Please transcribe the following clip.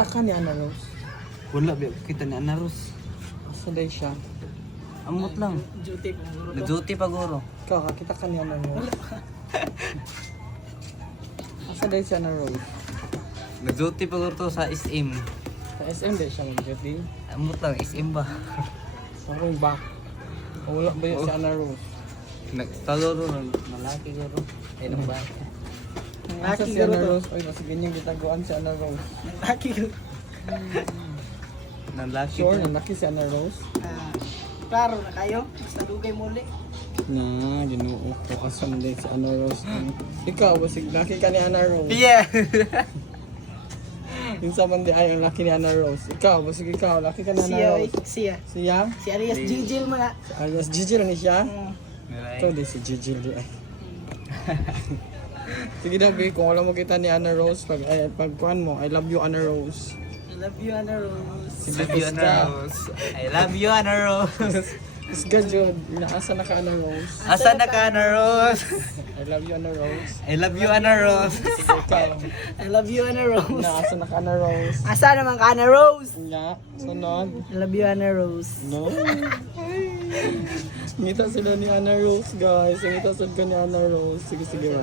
Kita ka ni Ana Rose. Wala ba kita ni Ana Rose. Asa day siya? Amot lang. Duty ko guro to. Nag-duty pa guro. Ikaw, kakita ka ni Ana Rose. Asa day si Ana Rose? Nag-duty pa guro to sa SM. Sa SM day siya mag-duty. Amot lang, SM ba? Parang back. O wala ba yun si Ana Rose? Nagtaguro ng malaki guro. Ay nang ba? Asa Laki si guro Ana to. Rose? Oy, nasa ganyang gitaguan si Ana Rose. Laki guro. Nang laki. Sure, nandaki si Ana Rose? Klaro na kayo. Basta dugay muli. Na, ginoo ko kasan din si Ana Rose. Ikaw, basig laki ka ni Ana Rose. Yeah. Yung sa man di ay ang laki ni Ana Rose. Ikaw, basig ikaw, laki ka ni Ana Siya, Rose. siya. Siya? Si Arias Gigil mga. Alias Gigi ni siya. Nalay. Ito di si Gigi di ay. Sige daw, Bi, kung wala mo kita ni Ana Rose, pag kuhan mo, I love you Ana Rose. I love you, Ana Rose. Si I love you, Ana Rose. I love you, Ana Rose. Isga Jod, naasa na ka Ana Rose. Asa na ka, Ana Rose? I love you Ana Rose. I love you, Ana Rose. Ikaw, I love you, Ana Rose. naasa na ka Ana Rose. Asa naman ka, Ana Rose? Nga, sunod. I love you, Ana Rose. No. Ngita sila ni Ana Rose, guys. Ngita sila ni Ana Rose. Sige, sige.